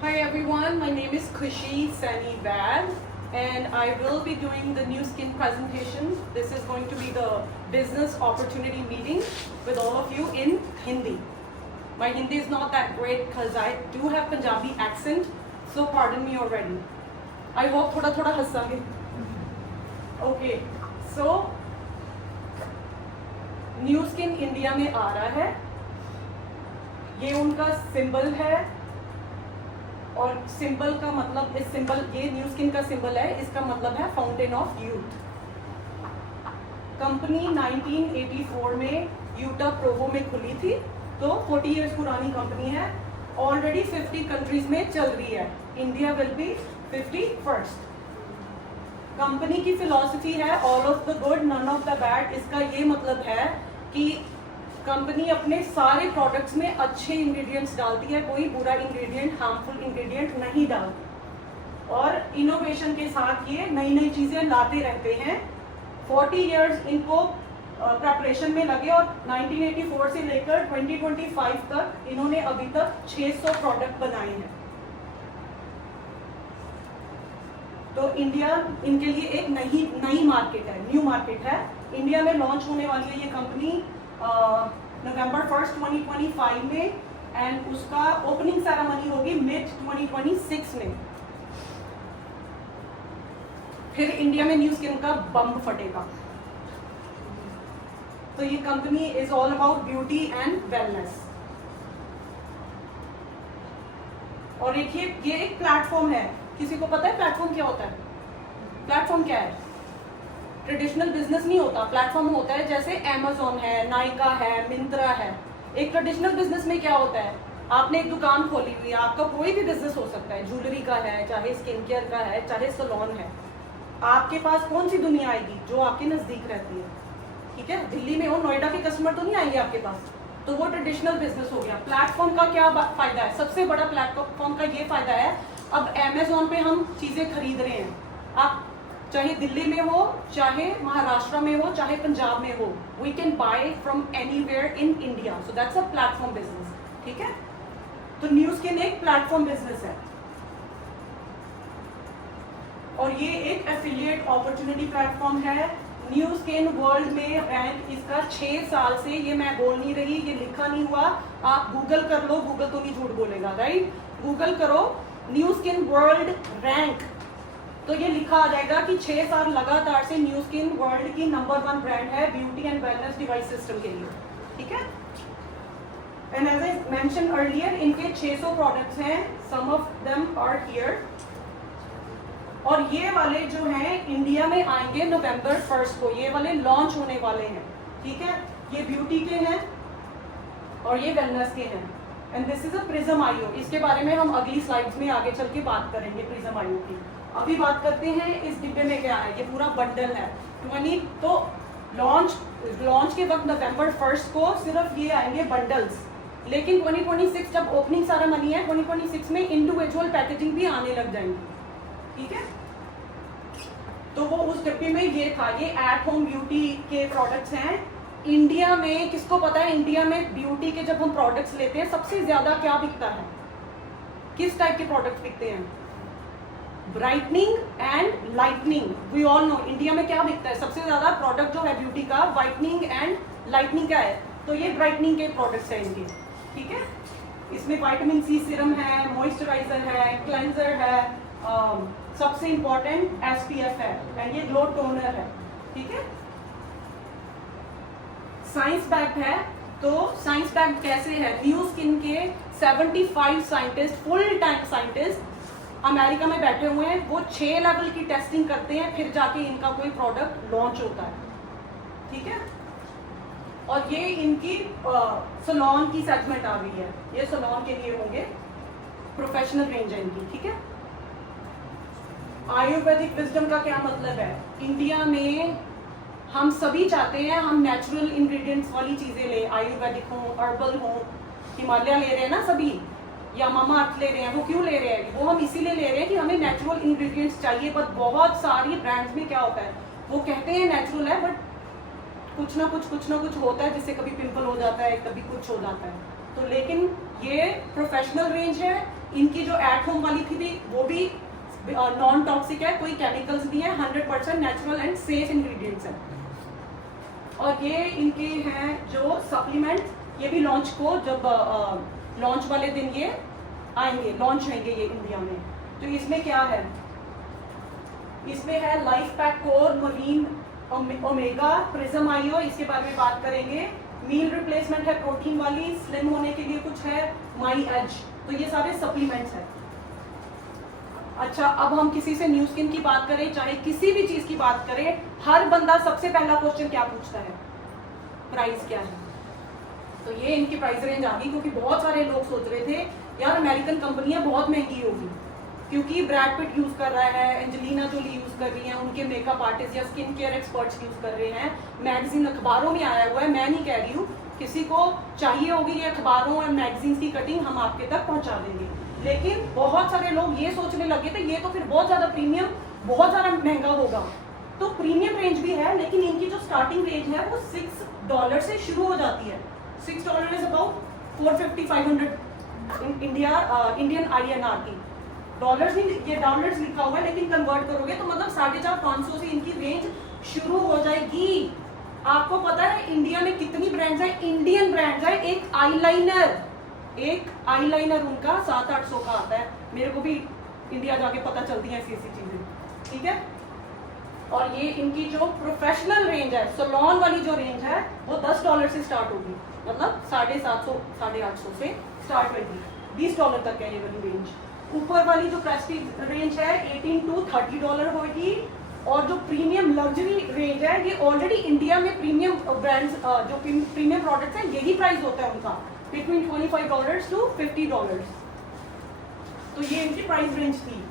Hi everyone, my name is Khushi Sani Bad and I will be doing the new skin presentation. This is going to be the business opportunity meeting with all of you in Hindi. My Hindi is not that great because I do have Punjabi accent, so pardon me already. I hope thoda thoda hassange. Okay, so new skin India में आ रहा है, ये उनका symbol है और symbol का मतलब इस सिंबल ये न्यू स्किन का सिंबल है, इसका मतलब है फाउंटेन ऑफ यूथ। कंपनी 1984 में यूटा प्रोवो में खुली थी, तो 40 इयर्स पुरानी कंपनी है, ऑलरेडी 50 कंट्रीज में चल रही है। India will be 51st। Company की फिलॉसफी है all of the good none of the bad. इसका ये मतलब है कि कंपनी अपने सारे प्रोडक्ट्स में अच्छे इंग्रेडिएंट्स डालती है, कोई बुरा इंग्रेडिएंट हार्मफुल इंग्रेडिएंट नहीं डालती और इनोवेशन के साथ ये नई नई चीज़ें लाते रहते हैं। 40 इयर्स इनको प्रेपरेशन में लगे और 1984 से लेकर 2025 तक इन्होंने अभी तक 600 प्रोडक्ट बनाए हैं। तो इंडिया इनके लिए एक नई मार्केट है, न्यू मार्केट है। इंडिया में लॉन्च होने वाली है ये कंपनी नवंबर 1 2025 में एंड उसका ओपनिंग सेरेमनी होगी मिड 2026 में। फिर इंडिया में न्यू स्किन का बम फटेगा। तो ये company is all about beauty and wellness. और देखिए ये एक प्लेटफॉर्म है। किसी को पता है प्लेटफॉर्म क्या होता है? प्लेटफॉर्म क्या है? ट्रेडिशनल बिजनेस नहीं होता, प्लेटफॉर्म होता है जैसे Amazon है, नाइका है, मिंत्रा है। एक ट्रेडिशनल बिजनेस में क्या होता है? आपने एक दुकान खोली हुई है, आपका कोई भी बिजनेस हो सकता है, ज्वेलरी का है, चाहे स्किन केयर का है, चाहे सैलून है। आपके पास कौन सी दुनिया आएगी? जो आपके नजदीक रहती है। ठीक है, दिल्ली में हो, नोएडा के कस्टमर तो नहीं आएंगे आपके पास, तो वो ट्रेडिशनल बिजनेस हो गया। प्लेटफॉर्म का क्या फायदा है? सबसे बड़ा प्लेटफॉर्म का ये फायदा है, अब Amazon पे हम चीजें खरीद रहे हैं, आप चाहे दिल्ली में हो, चाहे महाराष्ट्र में हो, चाहे पंजाब में हो, we can buy from anywhere in India. So that's a platform business. ठीक है, तो न्यू स्किन एक प्लेटफॉर्म बिजनेस है और ये एक एफिलिएट अपॉर्चुनिटी प्लेटफॉर्म है। न्यू स्किन वर्ल्ड में रैंक इसका 6 साल से, ये मैं बोल नहीं रही, ये लिखा नहीं हुआ, आप गूगल कर लो, गूगल तो नहीं झूठ बोलेगा, राइट? गूगल करो न्यू स्किन वर्ल्ड रैंक, तो ये लिखा आ जाएगा कि 6 साल लगातार से न्यू स्किन वर्ल्ड की नंबर 1 ब्रांड है beauty and wellness device system के लिए। ठीक है, and as I mention earlier, इनके 600 प्रोडक्ट्स हैं, some of them are here. और ये वाले जो हैं इंडिया में आएंगे नवंबर 1 को, ये वाले लॉन्च होने वाले हैं। ठीक है, ये ब्यूटी के हैं और ये वेलनेस के हैं। And this is a prism IO. इसके बारे में हम अगली स्लाइड्स में आगे चल के बात करेंगे प्रिज्म आईओ की। अभी बात करते हैं इस डिब्बे में क्या है। ये पूरा बंडल है 20। तो लॉन्च के वक्त नवंबर 1 को सिर्फ ये आएंगे बंडल्स, लेकिन 2026 जब ओपनिंग सेरेमनी है 2026 में इंडिविजुअल पैकेजिंग भी आने लग जाएंगी। ठीक है, तो वो उस डिब्बे में ये था। ये एट होम ब्यूटी के प्रोडक्ट्स हैं। इंडिया में किसको पता है, इंडिया में ब्यूटी के जब हम प्रोडक्ट्स लेते हैं सबसे ज्यादा क्या बिकता है? किस टाइप के प्रोडक्ट्स बिकते हैं? Brightening and lightening. We all know India में क्या बिकता है सबसे ज्यादा प्रोडक्ट जो है ब्यूटी का, व्हाइटनिंग एंड लाइटनिंग का है। तो ये ब्राइटनिंग के प्रोडक्ट्स हैं इनके। ठीक है, इसमें विटामिन सी सीरम है, मॉइस्चराइजर है, क्लेंजर है, सबसे इंपॉर्टेंट SPF है एंड ये ग्लो टोनर है। ठीक है, साइंस बैक्ड है। तो साइंस बैक्ड कैसे है? न्यू स्किन के 75 scientist, full time scientist America में बैठे हुए हैं। वो 6 लेवल की टेस्टिंग करते हैं, फिर जाके इनका कोई प्रोडक्ट लॉन्च होता है। ठीक है, और ये इनकी सैलून की सेगमेंट आ गई है, ये सैलून के लिए होंगे, प्रोफेशनल रेंज है इनकी। ठीक है, आयुर्वेदिक विजडम का क्या मतलब है? इंडिया में हम सभी चाहते हैं हम नेचुरल इंग्रेडिएंट्स वाली चीजें लें, आयुर्वेदिक हो, हर्बल हो। हिमालय ले रहे हैं ना सभी, या मामा अर्थ ले रहे हैं, वो क्यों ले रहे हैं? वो हम इसीलिए ले रहे हैं कि हमें नेचुरल इंग्रेडिएंट्स चाहिए। बट बहुत सारी ब्रांड्स में क्या होता है, वो कहते हैं नेचुरल है, बट कुछ ना कुछ होता है, जिससे कभी पिंपल हो जाता है, कभी कुछ हो जाता है। तो लेकिन ये प्रोफेशनल रेंज है, इनकी जो एट होम वाली थी वो भी नॉन टॉक्सिक है, कोई केमिकल्स नहीं है, 100% नेचुरल एंड सेफ इंग्रेडिएंट्स है। और ये इनके हैं जो सप्लीमेंट, ये भी लॉन्च को जब लॉन्च वाले दिन ये आएंगे, लॉन्च होंगे ये इंडिया में। तो इसमें क्या है, इसमें है life pack core, marine omega, prism IO, इसके बारे में बात करेंगे। मील रिप्लेसमेंट है प्रोटीन वाली, स्लिम होने के लिए कुछ है, माई एज, तो ये सारे सप्लीमेंट्स हैं। अच्छा, अब हम किसी से न्यू स्किन की बात करें, चाहे किसी भी चीज की बात करें, हर बंदा सबसे पहला क्वेश्चन क्या पूछता है, प्राइस क्या है। तो ये इनकी प्राइस रेंज आ गई, क्योंकि बहुत सारे लोग सोच रहे थे यार अमेरिकन कंपनियां बहुत महंगी होगी, क्योंकि ब्रैड पिट यूज कर रहा है, एंजेलिना जोली यूज कर रही है, उनके मेकअप आर्टिस्ट या स्किन केयर एक्सपर्ट्स यूज कर रहे हैं, मैगजीन अखबारों में आया हुआ है। मैं नहीं कह रही हूँ, किसी को चाहिए होगी ये अखबारों और मैगजीन की कटिंग, हम आपके तक पहुंचा देंगे। लेकिन बहुत सारे लोग ये सोचने लगे थे ये तो फिर बहुत ज्यादा प्रीमियम, बहुत ज्यादा महंगा होगा। तो प्रीमियम रेंज भी है, लेकिन इनकी जो स्टार्टिंग रेंज है वो $6 से शुरू हो जाती है। $6 इज अबाउट 450-500 इंडियन INR की। डॉलर्स नहीं, ये डॉलर्स लिखा हुआ है, लेकिन कन्वर्ट करोगे तो मतलब 450-500 से इनकी रेंज शुरू हो जाएगी। आपको पता है इंडिया में कितनी ब्रांड्स है, इंडियन ब्रांड्स है। एक आईलाइनर उनका 700-800 का आता है। मेरे को भी इंडिया जाके पता चलती है ऐसी चीजें, ठीक है। और ये इनकी जो प्रोफेशनल रेंज है, सलोन वाली जो रेंज है, वो $10 से स्टार्ट होगी, मतलब 750-850 से स्टार्ट होगी, $20 तक है ये वाली रेंज। ऊपर वाली जो प्रेस्टीज रेंज है $18-30 होगी। और जो प्रीमियम लग्जरी रेंज है, ये ऑलरेडी इंडिया में प्रीमियम ब्रांड्स जो प्रीमियम प्रोडक्ट्स हैं, यही प्राइस होता है उनका, बिटवीन $25 to $50। तो ये इनकी प्राइस रेंज थी।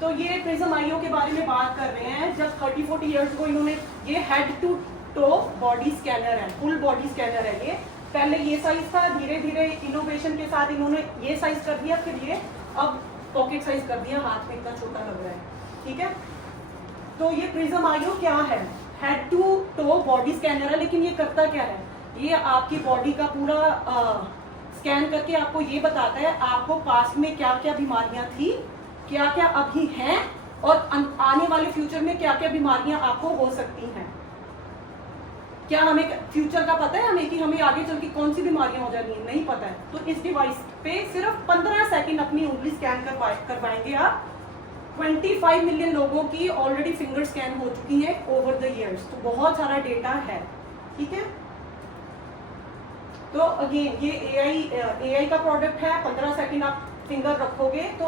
तो ये प्रिज्म आईओ के बारे में बात कर रहे हैं। जब 30-40 इयर्स को इन्होंने, ये head to toe body scanner है, फुल बॉडी स्कैनर है। ये पहले ये साइज था, धीरे धीरे इनोवेशन के साथ इन्होंने ये साइज कर दिया, फिर ये अब पॉकेट साइज कर दिया, हाथ में इतना छोटा लग रहा है, ठीक है। तो ये प्रिज्म आईओ क्या है, head to toe body scanner है। लेकिन ये करता क्या है, ये आपकी बॉडी का पूरा स्कैन करके आपको ये बताता है आपको पास्ट में क्या क्या बीमारियां थी, क्या क्या अभी हैं, और आने वाले फ्यूचर में क्या क्या बीमारियां आपको हो सकती हैं। क्या हमें फ्यूचर का पता है हमें कि हमें आगे चल के कौन सी बीमारियां हो जानी है, नहीं पता है। तो इस डिवाइस पे सिर्फ 15 सेकंड अपनी उंगली स्कैन करवाएंगे आप। 25 मिलियन लोगों की ऑलरेडी फिंगर स्कैन हो चुकी है ओवर द इयर्स, तो बहुत सारा डेटा है, ठीक है। तो अगेन ये AI का प्रोडक्ट है। 15 सेकंड आप फिंगर रखोगे तो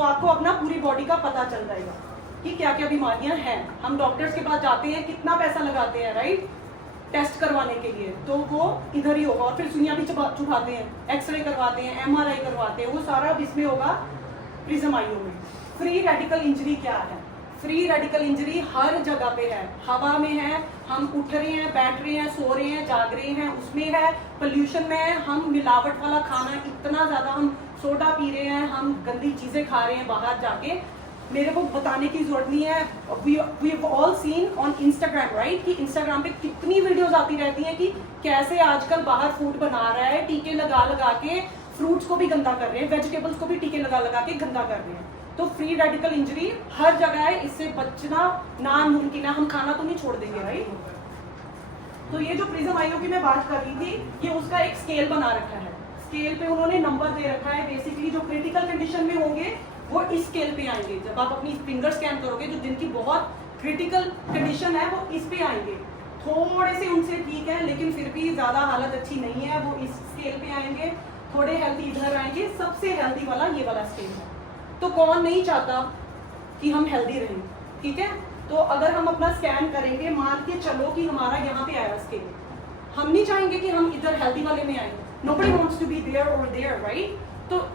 आपको अपना पूरी बॉडी का पता चल जाएगा कि क्या क्या बीमारियां हैं। हम डॉक्टर्स के पास जाते हैं, कितना पैसा लगाते हैं, राइट, टेस्ट करवाने के लिए, तो वो इधर ही होगा। और फिर सुइयां भी चुभाते हैं, एक्सरे करवाते हैं, MRI करवाते हैं, वो सारा इसमें होगा प्रिज्म आईओ में। फ्री रेडिकल इंजरी क्या है, फ्री रेडिकल इंजरी हर जगह पे है, हवा में है, हम उठ रहे हैं, बैठ रहे हैं, सो रहे हैं, जाग रहे हैं, उसमें है, पोल्यूशन में है, हम मिलावट वाला खाना इतना ज्यादा, हम सोडा पी रहे हैं, हम गंदी चीजें खा रहे हैं बाहर जाके। मेरे को बताने की जरूरत नहीं है, we have all seen on Instagram, right, कि इंस्टाग्राम पे कितनी वीडियोस आती रहती हैं कि कैसे आजकल बाहर फूड बना रहा है, टीके लगा लगा के फ्रूट्स को भी गंदा कर रहे हैं, वेजिटेबल्स को भी टीके लगा लगा के गंदा कर रहे हैं। तो फ्री रेडिकल इंजरी हर जगह है, इससे बचना नामुमकिन है। हम खाना तो नहीं छोड़ देंगे, राइट। तो ये जो प्रिज्म आईओ की मैं बात कर रही थी, ये उसका एक स्केल बना रखा है। स्केल पे उन्होंने नंबर दे रखा है। बेसिकली जो क्रिटिकल कंडीशन में होंगे वो इस स्केल पे आएंगे। जब आप अपनी फिंगर स्कैन करोगे, जो जिनकी बहुत क्रिटिकल कंडीशन है वो इस पे आएंगे। थोड़े से उनसे ठीक है, लेकिन फिर भी ज्यादा हालत अच्छी नहीं है, वो इस स्केल पे आएंगे। थोड़े हेल्थी इधर आएंगे, सबसे हेल्थी वाला ये वाला स्केल है। तो कौन नहीं चाहता कि हम हेल्दी रहें, ठीक है। तो अगर हम अपना स्कैन करेंगे, मान के चलो कि हमारा यहाँ पे आया स्केल, हम नहीं चाहेंगे कि हम इधर हेल्दी वाले में आए। Nobody wants to be there और देयर, राइट। तो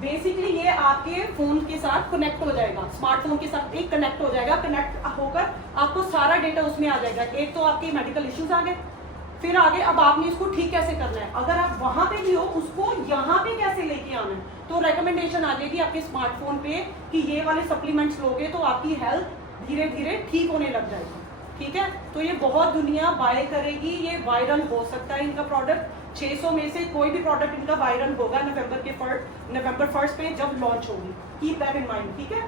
बेसिकली ये आपके फोन के साथ कनेक्ट हो जाएगा, स्मार्टफोन के साथ एक कनेक्ट हो जाएगा। कनेक्ट होकर आपको सारा डेटा उसमें आ जाएगा। एक तो आपके मेडिकल इश्यूज आ गए, फिर आगे अब आपने इसको ठीक कैसे करना है, अगर आप वहां पे भी हो उसको यहाँ पे कैसे लेके आना है। तो रिकमेंडेशन आ जाएगी आपके स्मार्टफोन पे कि ये वाले सप्लीमेंट्स लोगे तो आपकी हेल्थ धीरे धीरे ठीक होने लग जाएगी, ठीक है। तो ये बहुत दुनिया बाय करेगी, ये वायरल हो सकता है इनका प्रोडक्ट। 600 में से कोई भी प्रोडक्ट इनका वायरल होगा नवंबर 1 पे जब लॉन्च होगी, कीप दैट इन माइंड, ठीक है।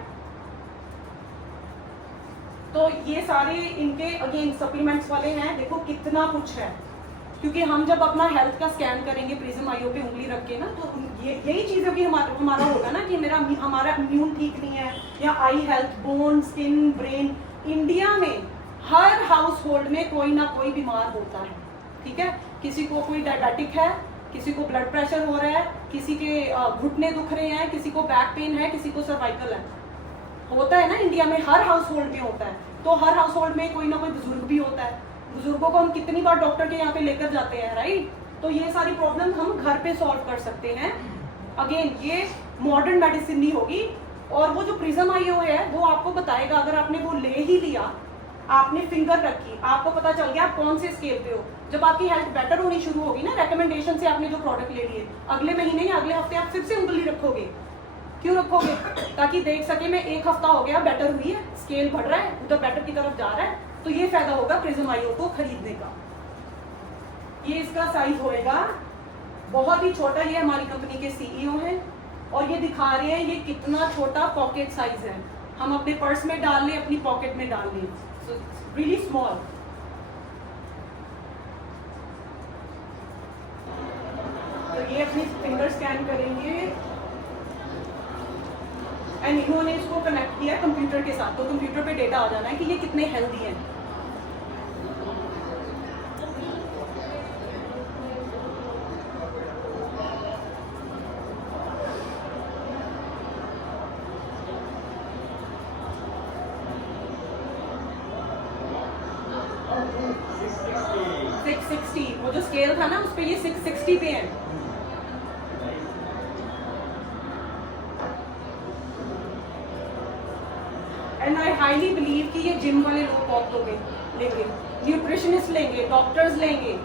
तो ये सारे इनके अगेन सप्लीमेंट्स वाले हैं, देखो कितना कुछ है, क्योंकि हम जब अपना हेल्थ का स्कैन करेंगे प्रिज्म आईओ पे उंगली रख के ना, तो यही चीज़ें भी हमारा होगा ना कि हमारा इम्यून ठीक नहीं है, या eye health, bone, skin, brain. India में हर हाउस होल्ड में कोई ना कोई बीमार होता है, ठीक है। किसी को कोई डायबिटिक है, किसी को ब्लड प्रेशर हो रहा है, किसी के घुटने दुख रहे हैं, किसी को बैक पेन है, किसी को सर्वाइकल है, होता है ना इंडिया में, हर हाउस होल्ड में होता है। तो हर हाउस होल्ड में कोई ना कोई बुजुर्ग भी होता है, बुजुर्गों को हम कितनी बार डॉक्टर के यहाँ पे लेकर जाते हैं, राइट। तो ये सारी प्रॉब्लम हम घर पे सॉल्व कर सकते हैं। अगेन ये मॉडर्न मेडिसिन नहीं होगी, और वो जो प्रिज्म आईओ है वो आपको बताएगा, अगर आपने वो ले ही लिया, आपने फिंगर रखी, आपको पता चल गया आप कौन से स्केल पे हो, जब आपकी हेल्थ बेटर होनी शुरू होगी ना, रेकमेंडेशन से आपने जो प्रोडक्ट ले लिए, अगले महीने या अगले हफ्ते आप फिर से उंगली रखोगे। क्यों रखोगे? ताकि देख सके मैं 1 हफ्ता हो गया बेटर हुई है, स्केल बढ़ रहा है, उधर बेटर की तरफ जा रहा है, तो ये फायदा होगा प्रिज्म आईओ को खरीदने का। ये इसका साइज होएगा बहुत ही छोटा, ये हमारी कंपनी के सीईओ हैं और ये दिखा रहे हैं ये कितना छोटा पॉकेट साइज है, हम अपने पर्स में डाल लें, अपनी पॉकेट में डाल लें, सो रियली स्मॉल। तो ये अपनी फिंगर स्कैन करेंगे, एंड इन्होंने इसको कनेक्ट किया कंप्यूटर के साथ, तो कंप्यूटर पे डेटा आ जाना है कि ये कितने हेल्दी हैं। वो जो स्केल था ना उस पे ये 660 पे है। एंड आई हाईली बिलीव कि ये जिम वाले लोग बहुत लोग लेंगे, न्यूट्रिशनिस्ट लेंगे, डॉक्टर्स लेंगे,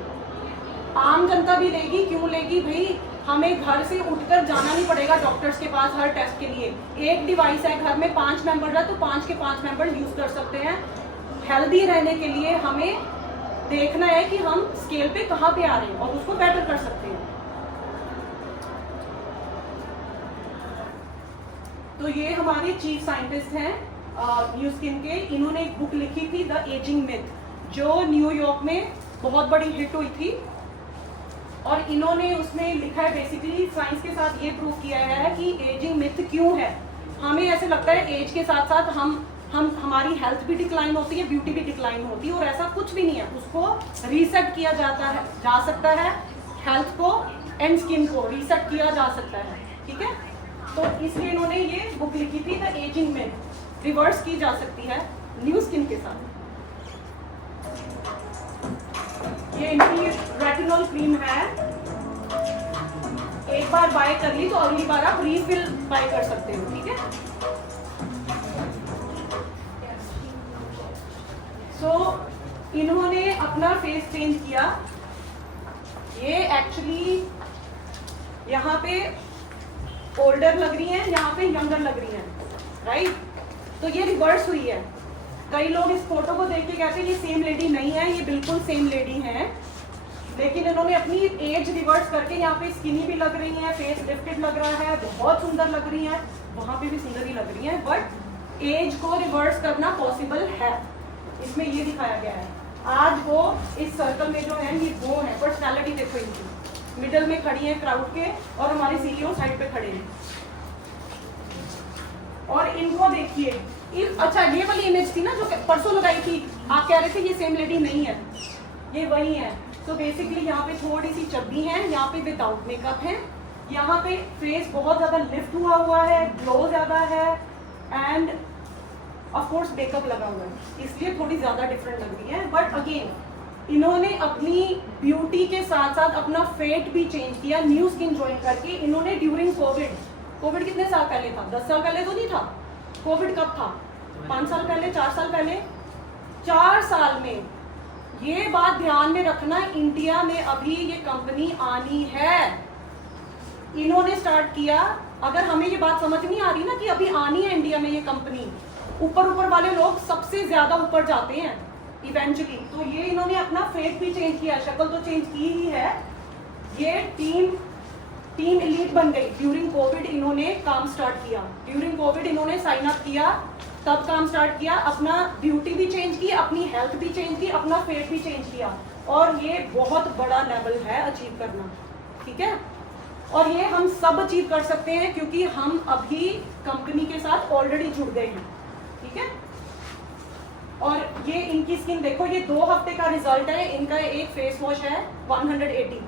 आम जनता भी लेगी। क्यों लेगी भाई? हमें घर से उठकर जाना नहीं पड़ेगा डॉक्टर्स के पास हर टेस्ट के लिए। एक डिवाइस है, घर में 5 मेंबर है तो 5 के 5 मेंबर यूज कर सकते हैं। हेल्दी रहने के लिए हमें देखना है कि हम स्केल पे कहाँ पे आ रहे हैं और उसको बेटर कर सकते हैं। तो ये हमारे चीफ साइंटिस्ट हैं न्यू स्किन के, इन्होंने एक बुक लिखी थी द एजिंग मिथ, जो न्यूयॉर्क में बहुत बड़ी हिट हुई थी, और इन्होंने उसमें लिखा है बेसिकली साइंस के साथ ये प्रूव किया है कि एजिंग मिथ क्यों है। हमें ऐसे लगता है एज के साथ साथ हमारी हेल्थ भी डिक्लाइन होती है, ब्यूटी भी डिक्लाइन होती है, और ऐसा कुछ भी नहीं है। उसको रीसेट किया जा सकता है, हेल्थ को एंड स्किन को रीसेट किया जा सकता है, ठीक है। तो इसलिए इन्होंने ये बुक लिखी थी द एजिंग मिथ, रिवर्स की जा सकती है न्यू स्किन के साथ। ये इनकी रेटिनॉल क्रीम है, एक बार बाय कर ली तो अगली बार आप रीफिल बाय कर सकते हो, ठीक है। सो इन्होंने अपना फेस चेंज किया, ये एक्चुअली यहाँ पे ओल्डर लग रही हैं, यहाँ पे यंगर लग रही हैं, राइट। तो ये रिवर्स हुई है। कई लोग इस फोटो को देख के कहते हैं ये सेम लेडी नहीं है, ये बिल्कुल सेम लेडी है, लेकिन इन्होंने अपनी एज रिवर्स करके यहाँ पे स्किनी भी लग रही है, फेस लिफ्टेड लग रहा है, बहुत सुंदर लग रही है, वहां पे भी सुंदर ही लग रही है, बट एज को रिवर्स करना पॉसिबल है, इसमें ये दिखाया गया है। आज वो इस सर्कल में जो है ये वो है, पर्सनैलिटी देखो इनकी, मिडल में खड़ी है क्राउड के, और हमारे सीईओ साइड पे खड़े हैं। और इनको देखिए, अच्छा ये वाली इमेज थी ना जो परसों लगाई थी, आप कह रहे थे ये सेम लेडी नहीं है, ये वही है। तो बेसिकली यहाँ पे थोड़ी सी चब्बी है, यहाँ पे विदाउट मेकअप है, यहाँ पे फेस बहुत ज्यादा लिफ्ट हुआ है, ग्लो ज्यादा है, एंड ऑफ कोर्स मेकअप लगा हुआ है, इसलिए थोड़ी ज्यादा डिफरेंट लग रही है। बट अगेन इन्होंने अपनी ब्यूटी के साथ साथ अपना फेट भी चेंज किया न्यू स्किन ज्वाइन करके। इन्होंने ड्यूरिंग कोविड कितने साल पहले था? 10 साल पहले तो नहीं था। कोविड कब था? 5 साल पहले, 4 साल पहले। 4 साल में, ये बात ध्यान में रखना, इंडिया में अभी ये कंपनी आनी है, इन्होंने स्टार्ट किया। अगर हमें ये बात समझ नहीं आ रही ना कि अभी आनी है इंडिया में ये कंपनी, ऊपर वाले लोग सबसे ज्यादा ऊपर जाते हैं इवेंचुअली। तो ये इन्होंने अपना फेस भी चेंज किया, शक्ल तो चेंज की ही है, ये टीम एलीट बन गई। ड्यूरिंग कोविड इन्होंने काम स्टार्ट किया, ड्यूरिंग कोविड इन्होंने साइन अप किया, तब काम स्टार्ट किया, अपना ड्यूटी भी चेंज की, अपनी हेल्थ भी चेंज की, अपना फेट भी चेंज किया, और ये बहुत बड़ा लेवल है अचीव करना, ठीक है। और ये हम सब अचीव कर सकते हैं क्योंकि हम अभी कंपनी के साथ ऑलरेडी जुड़ गए हैं, ठीक है। और ये इनकी स्किन देखो, ये 2 हफ्ते का रिजल्ट है इनका। एक फेस वॉश है 180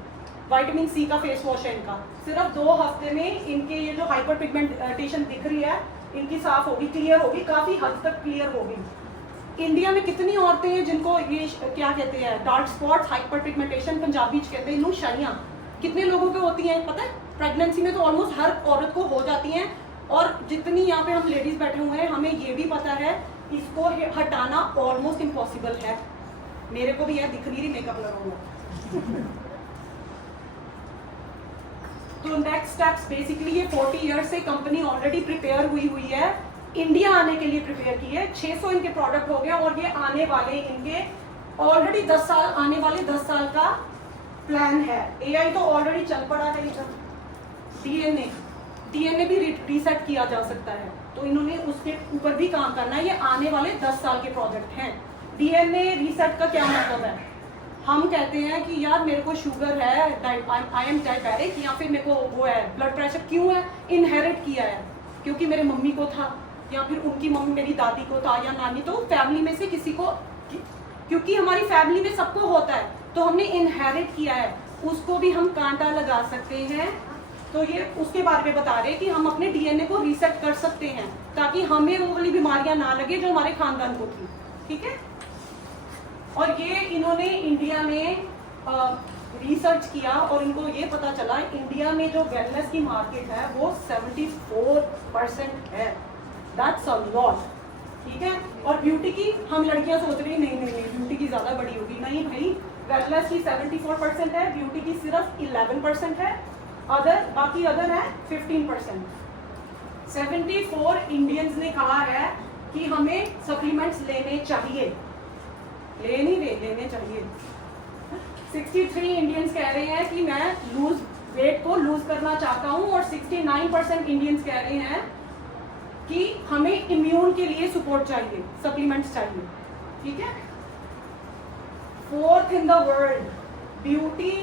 विटामिन सी का फेस वॉश है इनका। सिर्फ 2 हफ्ते में इनके ये जो हाइपर पिगमेंटेशन दिख रही है इनकी साफ होगी, क्लियर होगी, काफी हद तक क्लियर होगी। इंडिया में कितनी औरतें हैं जिनको ये क्या कहते हैं, dark spots, hyper pigmentation, Punjabi कहते हैं नुशाइयां, कितने लोगों को होती हैं पता है? प्रेगनेंसी में तो ऑलमोस्ट हर औरत को हो जाती हैं। और जितनी यहाँ पे हम लेडीज बैठे हुए हैं हमें ये भी पता है इसको हटाना ऑलमोस्ट इम्पॉसिबल है। मेरे को भी है, दिख नहीं रही मेकअप लगाऊंगा। तो नेक्स्ट स्टेप्स बेसिकली ये 40 ईयर्स से कंपनी ऑलरेडी प्रिपेयर हुई है, इंडिया आने के लिए प्रिपेयर की है। 600 इनके प्रोडक्ट हो गए और ये आने वाले इनके ऑलरेडी 10 साल, आने वाले 10 साल का प्लान है। एआई तो ऑलरेडी चल पड़ा है, डीएनए भी रीसेट किया जा सकता है, तो इन्होंने उसके ऊपर भी काम करना है। ये आने वाले 10 साल के प्रोजेक्ट हैं। डीएनए रीसेट का क्या मतलब है? हम कहते हैं कि यार मेरे को शुगर है, आई एम डायबिटिक, या फिर मेरे को वो है ब्लड प्रेशर, क्यों है? इनहेरिट किया है, क्योंकि मेरे मम्मी को था, या फिर उनकी मम्मी मेरी दादी को था, या नानी, तो फैमिली में से किसी को, क्योंकि हमारी फैमिली में सबको होता है तो हमने इनहेरिट किया है, उसको भी हम कांटा लगा सकते हैं। तो ये उसके बारे में बता रहे हैं कि हम अपने डीएनए को रीसेट कर सकते हैं ताकि हमें वो वाली बीमारियां ना लगे जो हमारे खानदान को थी, ठीक है। और ये इन्होंने इंडिया में रिसर्च किया और इनको ये पता चला इंडिया में जो वेलनेस की मार्केट है वो 74% है। दैट्स अ लॉट, ठीक है। और ब्यूटी की हम लड़कियां सोच रही नहीं ब्यूटी की ज्यादा बड़ी होगी, नहीं भाई, वेलनेस की 74% है, ब्यूटी की सिर्फ 11% है, बाकी अदर है 15%। 74 इंडियंस ने कहा है कि हमें सप्लीमेंट्स लेने चाहिए, लेने चाहिए। 63 इंडियंस कह रहे हैं कि मैं वेट को लूज करना चाहता हूं, और 69% इंडियंस कह रहे हैं कि हमें इम्यून के लिए सपोर्ट चाहिए, सप्लीमेंट्स चाहिए, ठीक है। 4th in the world beauty.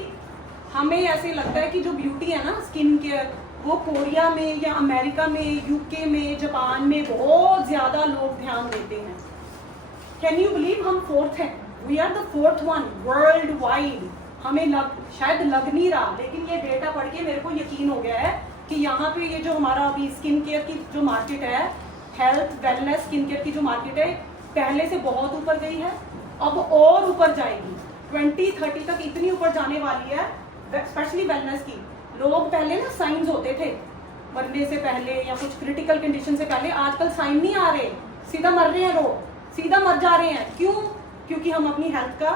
हमें ऐसे लगता है कि जो ब्यूटी है ना, स्किन केयर, वो कोरिया में या अमेरिका में, यूके में, जापान में बहुत ज्यादा लोग ध्यान देते हैं। कैन यू बिलीव हम 4th हैं? We are the 4th one worldwide. हमें शायद लग नहीं रहा, लेकिन ये डेटा पढ़ के मेरे को यकीन हो गया है कि यहाँ पे ये जो हमारा अभी स्किन केयर की जो मार्केट है, हेल्थ वेलनेस स्किन केयर की जो मार्केट है, पहले से बहुत ऊपर गई है, अब और ऊपर जाएगी। 2030 तक इतनी ऊपर जाने वाली है, स्पेशली वेलनेस की। लोग पहले ना साइंस होते थे मरने से पहले या कुछ क्रिटिकल कंडीशन से पहले, आजकल साइन नहीं आ रहे, सीधा मर रहे हैं लोग, सीधा मर जा रहे हैं। क्यों? क्योंकि हम अपनी हेल्थ का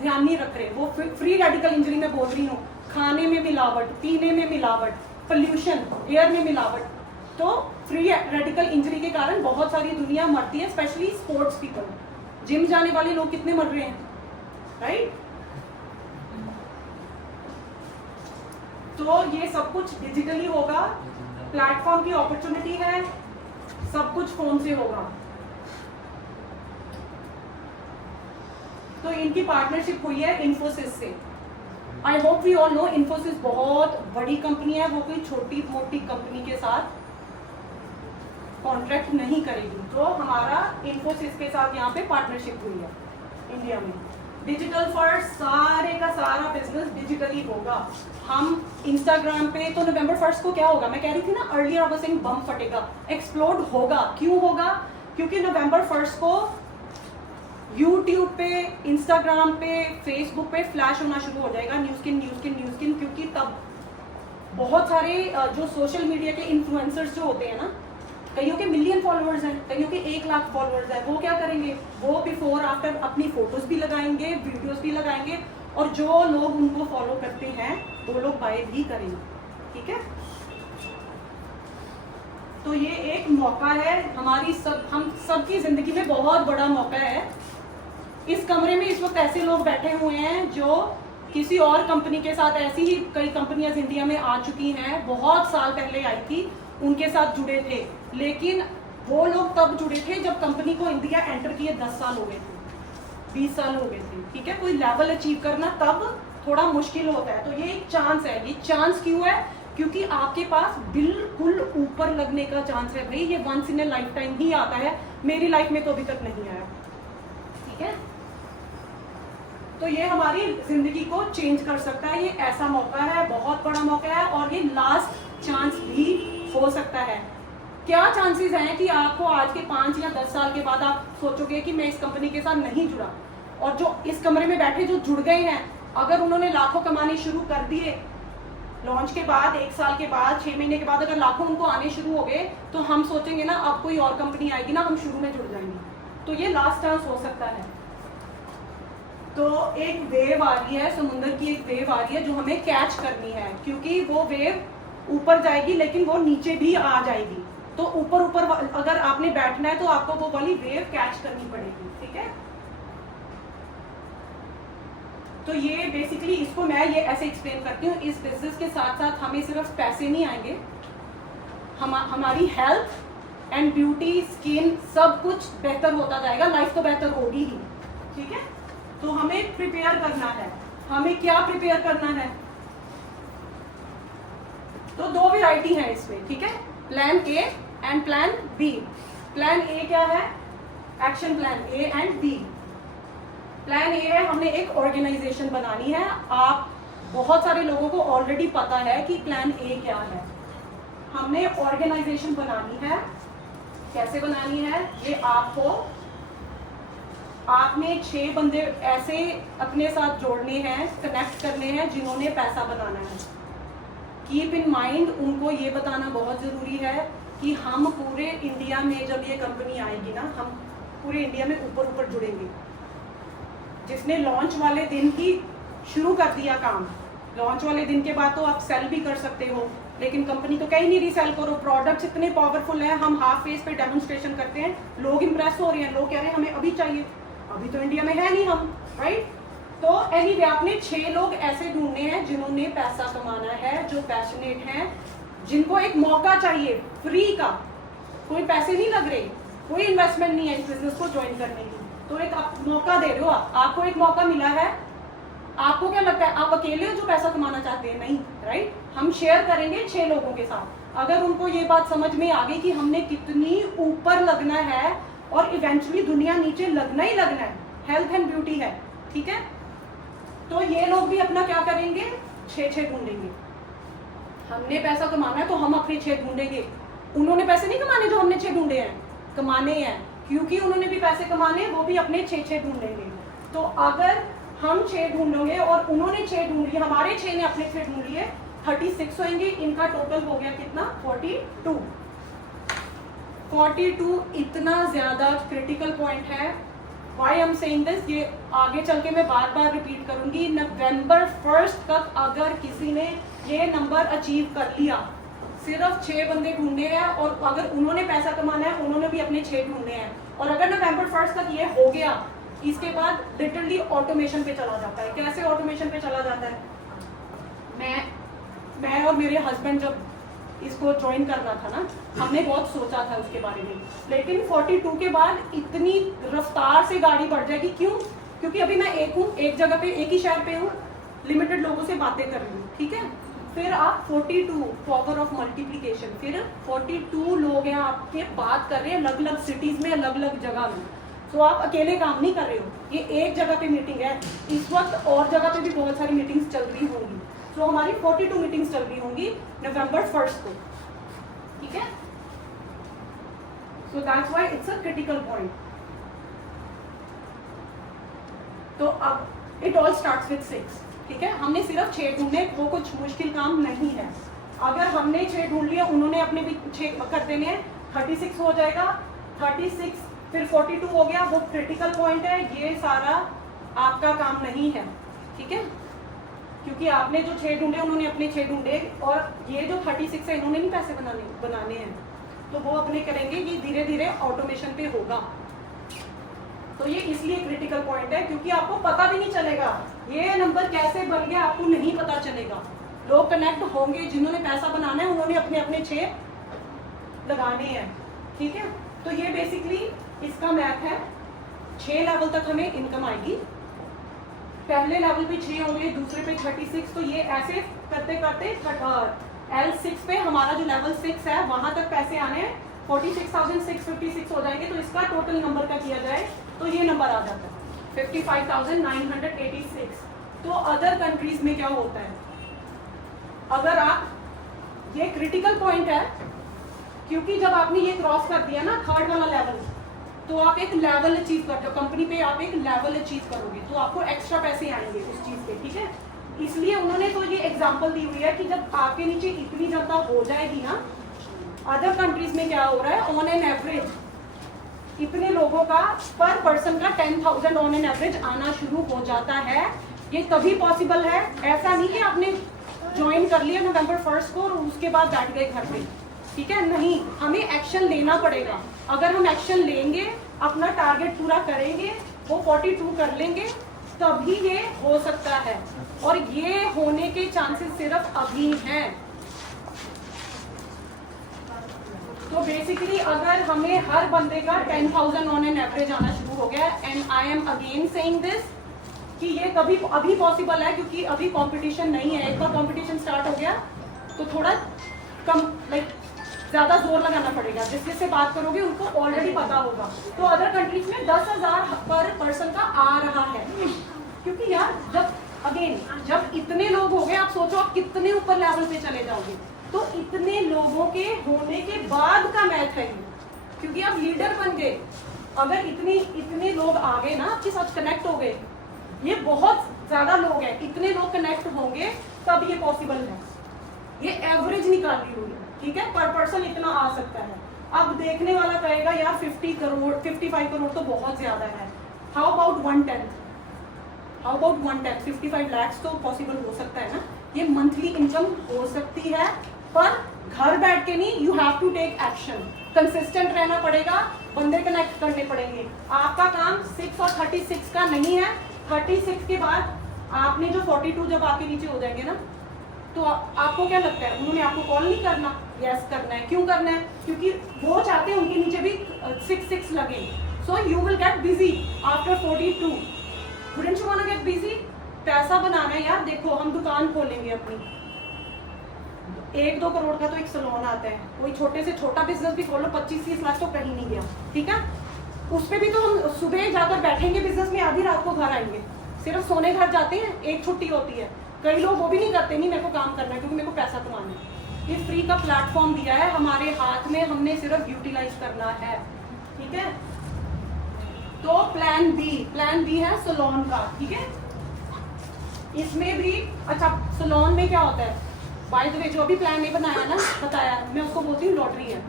ध्यान नहीं रख रहे। वो फ्री रेडिकल इंजरी में बोल रही हूँ, खाने में मिलावट, पीने में मिलावट, पोल्यूशन, एयर में मिलावट, तो फ्री रेडिकल इंजरी के कारण बहुत सारी दुनिया मरती है, स्पेशली स्पोर्ट्स पीपल। जिम जाने वाले लोग कितने मर रहे हैं, राइट? तो ये सब कुछ डिजिटली होगा, प्लेटफॉर्म की अपॉर्चुनिटी है, सब कुछ फोन से होगा। तो इनकी पार्टनरशिप हुई है इन्फोसिस से। I hope we all know Infosys बहुत बड़ी कंपनी है, वो कोई छोटी मोटी कंपनी के साथ कॉन्ट्रैक्ट नहीं करेगी। तो हमारा इन्फोसिस के साथ यहाँ पे पार्टनरशिप हुई है इंडिया में। डिजिटल फर्स्ट, सारे का सारा बिजनेस डिजिटली होगा। हम इंस्टाग्राम पे तो नवंबर 1 को क्या होगा, मैं कह रही थी ना अर्लियर, अब सिंह बम फटेगा, एक्सप्लोड होगा। क्यों होगा? क्योंकि नवंबर 1 को यूट्यूब पे, इंस्टाग्राम पे, फेसबुक पे फ्लैश होना शुरू हो जाएगा न्यू स्किन, क्योंकि तब बहुत सारे जो सोशल मीडिया के इन्फ्लुएंसर्स जो होते हैं ना, कईयों के मिलियन फॉलोअर्स हैं, कईयों के 1 लाख फॉलोअर्स हैं, वो क्या करेंगे, वो बिफोर आफ्टर अपनी फोटोज भी लगाएंगे, वीडियोस भी लगाएंगे, और जो लोग उनको फॉलो करते हैं वो लोग बाय भी करेंगे, ठीक है। तो ये एक मौका है हमारी हम सबकी जिंदगी में, बहुत बड़ा मौका है। इस कमरे में इस वक्त ऐसे लोग बैठे हुए हैं जो किसी और कंपनी के साथ, ऐसी ही कई कंपनियां इंडिया में आ चुकी हैं, बहुत साल पहले आई थी, उनके साथ जुड़े थे, लेकिन वो लोग तब जुड़े थे जब कंपनी को इंडिया एंटर किए 10 साल हो गए थे, 20 साल हो गए थे, ठीक है। कोई लेवल अचीव करना तब थोड़ा मुश्किल होता है। तो ये एक चांस है। ये चांस क्यों है? क्योंकि आपके पास बिल्कुल ऊपर लगने का चांस है भाई। ये once in a lifetime ही आता है, मेरी लाइफ में तो अभी तक नहीं आया, ठीक है। तो ये हमारी जिंदगी को चेंज कर सकता है। ये ऐसा मौका है, बहुत बड़ा मौका है, और ये लास्ट चांस भी हो सकता है। क्या चांसेस हैं कि आपको आज के 5 या 10 साल के बाद आप सोचोगे कि मैं इस कंपनी के साथ नहीं जुड़ा, और जो इस कमरे में बैठे जो जुड़ गए हैं, अगर उन्होंने लाखों कमाने शुरू कर दिए लॉन्च के बाद, 1 साल के बाद, 6 महीने के बाद अगर लाखों उनको आने शुरू हो गए, तो हम सोचेंगे ना अब कोई और कंपनी आएगी ना, हम शुरू में जुड़ जाएंगे। तो ये लास्ट चांस हो सकता है। तो एक वेव आ रही है, समुद्र की एक वेव आ रही है जो हमें कैच करनी है, क्योंकि वो वेव ऊपर जाएगी लेकिन वो नीचे भी आ जाएगी। तो ऊपर ऊपर अगर आपने बैठना है तो आपको वो वाली वेव कैच करनी पड़ेगी, ठीक है। तो ये बेसिकली, इसको मैं ये ऐसे एक्सप्लेन करती हूँ, इस बिजनेस के साथ साथ हमें सिर्फ पैसे नहीं आएंगे, हमारी हेल्थ एंड ब्यूटी, स्किन, सब कुछ बेहतर होता जाएगा, लाइफ तो बेहतर होगी ही, ठीक है। तो हमें प्रिपेयर करना है। हमें क्या प्रिपेयर करना है? तो 2 वैरायटी है इसमें, ठीक है, plan A and plan B. Plan A क्या है? Action plan A and B. Plan A है, हमने एक ऑर्गेनाइजेशन बनानी है। आप बहुत सारे लोगों को ऑलरेडी पता है कि प्लान ए क्या है। हमने ऑर्गेनाइजेशन बनानी है। कैसे बनानी है? ये आपने 6 बंदे ऐसे अपने साथ जोड़ने हैं, कनेक्ट करने हैं, जिन्होंने पैसा बनाना है। कीप इन माइंड, उनको ये बताना बहुत ज़रूरी है कि हम पूरे इंडिया में, जब ये कंपनी आएगी ना, हम पूरे इंडिया में ऊपर ऊपर जुड़ेंगे। जिसने लॉन्च वाले दिन ही शुरू कर दिया काम, लॉन्च वाले दिन के बाद तो आप सेल भी कर सकते हो, लेकिन कंपनी तो कहीं नहीं रीसेल करो। प्रोडक्ट्स इतने पावरफुल हैं, हम हाफ फेस पे डेमोन्स्ट्रेशन करते हैं, लोग इंप्रेस हो रहे हैं, लोग कह रहे हैं हमें अभी चाहिए, अभी तो इंडिया में है नहीं हम, राइट। तो एनीवे, आपने 6 लोग ऐसे ढूंढने हैं जिन्होंने पैसा कमाना है, जो पैशनेट हैं, जिनको एक मौका चाहिए फ्री का, कोई पैसे नहीं लग रहे, कोई इन्वेस्टमेंट नहीं है इस बिजनेस को ज्वाइन करने की, तो एक आप मौका दे रहे हो। आपको एक मौका मिला है। आपको क्या लगता है आप अकेले हो जो पैसा कमाना चाहते हैं? नहीं, राइट। हम शेयर करेंगे 6 लोगों के साथ। अगर उनको ये बात समझ में आ गई कि हमने कितनी ऊपर लगना है और इवेंचुअली दुनिया नीचे लगना ही लगना है, हेल्थ एंड ब्यूटी है, ठीक है, तो ये लोग भी अपना क्या करेंगे? 6 ढूंढेंगे। हमने पैसा कमाना है तो हम अपने 6 ढूंढेंगे। उन्होंने पैसे नहीं कमाने जो हमने 6 ढूंढे हैं, कमाने हैं, क्योंकि उन्होंने भी पैसे कमाने, वो भी अपने 6 ढूंढेंगे। तो अगर हम 6 ढूंढोगे और उन्होंने 6 ढूंढ लिए, हमारे 6 ने अपने 6 ढूंढ लिए, 36 होंगे। इनका टोटल हो गया कितना? 42। 42 इतना ज्यादा क्रिटिकल पॉइंट है। Why I'm saying this, ये आगे चल के मैं बार बार रिपीट करूंगी। नवंबर 1 तक अगर किसी ने ये नंबर अचीव कर लिया, सिर्फ 6 बंदे ढूंढने हैं, और अगर उन्होंने पैसा कमाना है, उन्होंने भी अपने 6 ढूंढने हैं, और अगर नवंबर 1 तक ये हो गया, इसके बाद लिटरली ऑटोमेशन पे चला जाता है। कैसे ऑटोमेशन पे चला जाता है? मैं और मेरे हस्बैंड जब इसको ज्वाइन करना था ना, हमने बहुत सोचा था उसके बारे में, लेकिन 42 के बाद इतनी रफ्तार से गाड़ी बढ़ जाएगी। क्यों? क्योंकि अभी मैं एक जगह पे, एक ही शहर पे हूँ, लिमिटेड लोगों से बातें कर रही हूँ, ठीक है। फिर आप 42 पावर ऑफ मल्टीप्लिकेशन, फिर 42 लोग हैं आपके, बात कर रहे हैं अलग अलग सिटीज में, अलग अलग जगह में। तो आप अकेले काम नहीं कर रहे हो, ये एक जगह पे मीटिंग है। इस वक्त और जगह पे भी बहुत सारी मीटिंग्स चल रही होंगी। तो हमारी 42 मीटिंग्स चल रही होंगी नवंबर 1 को, ठीक है। So that's why it's a critical point. तो अब इट ऑल स्टार्ट्स विद 6, ठीक है। हमने सिर्फ 6 ढूंढने, वो कुछ मुश्किल काम नहीं है। अगर हमने 6 ढूंढ लिया, उन्होंने अपने भी 6 कर देने हैं, 36 हो जाएगा। 36 फिर 42 हो गया, वो क्रिटिकल पॉइंट है। ये सारा आपका काम नहीं है, ठीक है, क्योंकि आपने जो 6 ढूंढे, उन्होंने अपने 6 ढूंढे, और ये जो 36 है, इन्होंने नहीं पैसे बनाने हैं, तो वो अपने करेंगे। ये धीरे धीरे ऑटोमेशन पे होगा। तो ये इसलिए क्रिटिकल पॉइंट है क्योंकि आपको पता भी नहीं चलेगा ये नंबर कैसे बन गया, आपको नहीं पता चलेगा। लोग कनेक्ट होंगे, जिन्होंने पैसा बनाना है उन्होंने अपने अपने 6 लगाने हैं, ठीक है। तो ये बेसिकली इसका मैथ है। 6 लेवल तक हमें इनकम आएगी। पहले लेवल पे 6 होंगे, दूसरे पे 36, तो ये ऐसे करते करते L6 पे हमारा जो लेवल 6 है वहां तक पैसे आने हैं। 46,656 हो जाएंगे, तो इसका टोटल नंबर का किया जाए तो ये नंबर आ जाता है 55,986। तो अदर कंट्रीज में क्या होता है, अगर आप, ये क्रिटिकल पॉइंट है क्योंकि जब आपने ये क्रॉस कर दिया ना 3rd वाला लेवल, तो आप एक लेवल अचीव करते हो, कंपनी पे आप एक लेवल अचीव करोगे तो आपको एक्स्ट्रा पैसे आएंगे उस चीज के, ठीक है। इसलिए उन्होंने तो ये एग्जांपल दी हुई है कि जब आपके नीचे इतनी जनता हो जाएगी ना, अदर कंट्रीज में क्या हो रहा है, ऑन एन एवरेज इतने लोगों का पर पर्सन का 10,000 ऑन एन एवरेज आना शुरू हो जाता है। ये कभी पॉसिबल है, ऐसा नहीं कि आपने ज्वाइन कर लिया नवंबर 1 को और उसके बाद बैठ गए घर पे, ठीक है, नहीं, हमें एक्शन लेना पड़ेगा। अगर हम एक्शन लेंगे, अपना टारगेट पूरा करेंगे, वो 42 कर लेंगे, तभी ये हो सकता है। और ये होने के चांसेस सिर्फ अभी हैं। तो बेसिकली अगर हमें हर बंदे का 10,000 ऑन एन एवरेज आना शुरू हो गया, and I am again saying this कि ये कभी अभी पॉसिबल है क्योंकि अभी कंपटीशन नहीं है। एक बार कंपटीशन स्टार्ट हो गया तो थोड़ा कम ज्यादा जोर लगाना पड़ेगा। जिस जिससे बात करोगे उनको ऑलरेडी पता होगा। तो अदर कंट्रीज में 10,000 पर पर्सन का आ रहा है, क्योंकि यार जब इतने लोग हो गए, आप सोचो आप कितने ऊपर लेवल पे चले जाओगे। तो इतने लोगों के होने के बाद का मैथ है, क्योंकि आप लीडर बन गए। अगर इतने लोग आ गए ना, आपके साथ कनेक्ट हो गए, ये बहुत ज्यादा लोग हैं, इतने लोग कनेक्ट होंगे तब ये पॉसिबल है। ये एवरेज निकाली हुई है, ठीक है, पर पर्सन इतना आ सकता है। अब देखने वाला कहेगा यार 50 करोड़ 55 करोड़ तो बहुत ज्यादा है। How about 1/10, how about 1/10, 55 lakh तो पॉसिबल हो सकता है ना। ये मंथली इनकम हो सकती है, पर घर बैठ के नहीं, you have to take action. Consistent रहना पड़ेगा, बंदे कनेक्ट करने पड़ेंगे। आपका काम 6 और 36 का नहीं है। 36 के बाद आपने जो 42 जब आपके नीचे हो जाएंगे ना, तो आपको क्या लगता है, उन्होंने आपको कॉल नहीं करना? यस करना है। क्यों करना है? क्योंकि वो चाहते हैं उनके नीचे भी 6 लगे। So you will get busy after 42। Wouldn't you want to get busy? पैसा बनाना है यार। देखो हम दुकान खोलेंगे अपनी, 1-2 करोड़ का तो एक सैलून आता है। कोई छोटे से छोटा बिजनेस भी खोलो, 25-30 लाख तो कहीं नहीं गया, ठीक है। उस पर भी तो हम सुबह जाकर बैठेंगे बिजनेस में, आधी रात को घर आएंगे। सिर्फ सोने घर जाते हैं, एक छुट्टी होती है। कई लोग वो भी नहीं करते, नहीं मेरे को काम करना है क्योंकि मेरे को पैसा कमाना है। ये फ्री का प्लेटफॉर्म दिया है हमारे हाथ में, हमने सिर्फ यूटिलाइज करना है, ठीक है। तो प्लान बी है सैलून का, ठीक है। इसमें भी अच्छा, सैलून में क्या होता है, बाय द वे जो भी प्लान नहीं बनाया ना, बताया, मैं उसको बोलती हूँ लॉटरी है,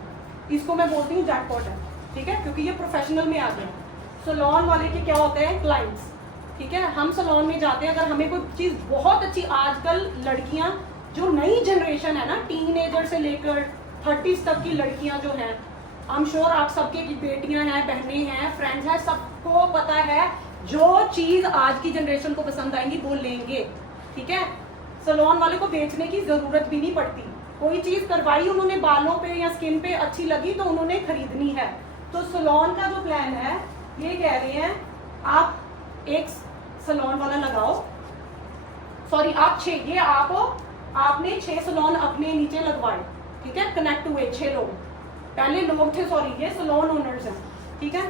इसको मैं बोलती हूँ जैकपॉट है, ठीक है, क्योंकि ये प्रोफेशनल में आ गया। सैलून वाले के क्या होते हैं, क्लाइंट्स, ठीक है। हम सैलून में जाते हैं, अगर हमें कोई चीज बहुत अच्छी, आजकल लड़कियां जो नई जनरेशन है ना, टीनेजर से लेकर 30s तक की लड़कियां जो हैं, आई एम श्योर आप सबके की बेटियां हैं, बहनें हैं, फ्रेंड्स हैं, सबको पता है जो चीज आज की जनरेशन को पसंद आएंगी वो लेंगे, ठीक है। सैलून वाले को बेचने की जरूरत भी नहीं पड़ती। कोई चीज करवाई उन्होंने, बालों पे या स्किन पे अच्छी लगी तो उन्होंने खरीदनी है। तो सैलून का जो प्लान है, ये कह रहे हैं आप एक सैलून वाला लगाओ, सॉरी आप 6, ये आपने 6 सैलून अपने नीचे लगवाए, ठीक है, कनेक्ट हुए 6 लोग। पहले लोग थे, सॉरी ये सैलून ओनर्स हैं, ठीक है।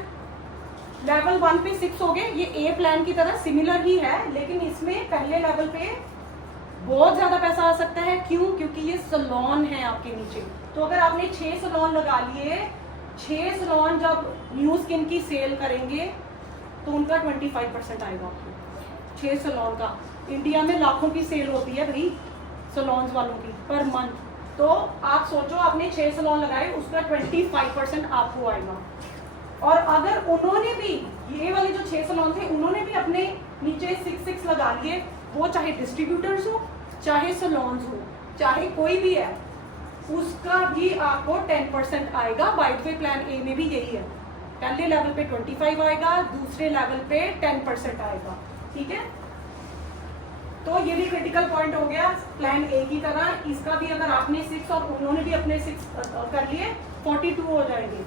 लेवल 1 पे 6 हो गए। ये ए प्लान की तरह सिमिलर ही है, लेकिन इसमें पहले लेवल पे बहुत ज्यादा पैसा आ सकता है। क्यों? क्योंकि ये सैलून है आपके नीचे। तो अगर आपने 6 सैलून लगा लिए, 6 सैलून जब न्यू स्किन की सेल करेंगे तो उनका 25% आएगा आपको। 6 सैलून का इंडिया में लाखों की सेल होती है भाई सैलून वालों की पर मंथ। तो आप सोचो आपने 6 सैलून लगाए, उसका 25% आपको आएगा। और अगर उन्होंने भी, ये वाले जो 6 सैलून थे, उन्होंने भी अपने नीचे 6 लगा लिए, वो चाहे डिस्ट्रीब्यूटर्स हो, चाहे सैलून्स हो, चाहे कोई भी है, उसका भी आपको 10% आएगा। By the way plan A में भी यही है, पहले लेवल पे 25 आएगा, दूसरे लेवल पे 10% आएगा, ठीक है। तो ये भी क्रिटिकल पॉइंट हो गया प्लान ए की तरह। इसका भी अगर आपने 6 और उन्होंने भी अपने 6 कर लिए 42 हो जाएंगे,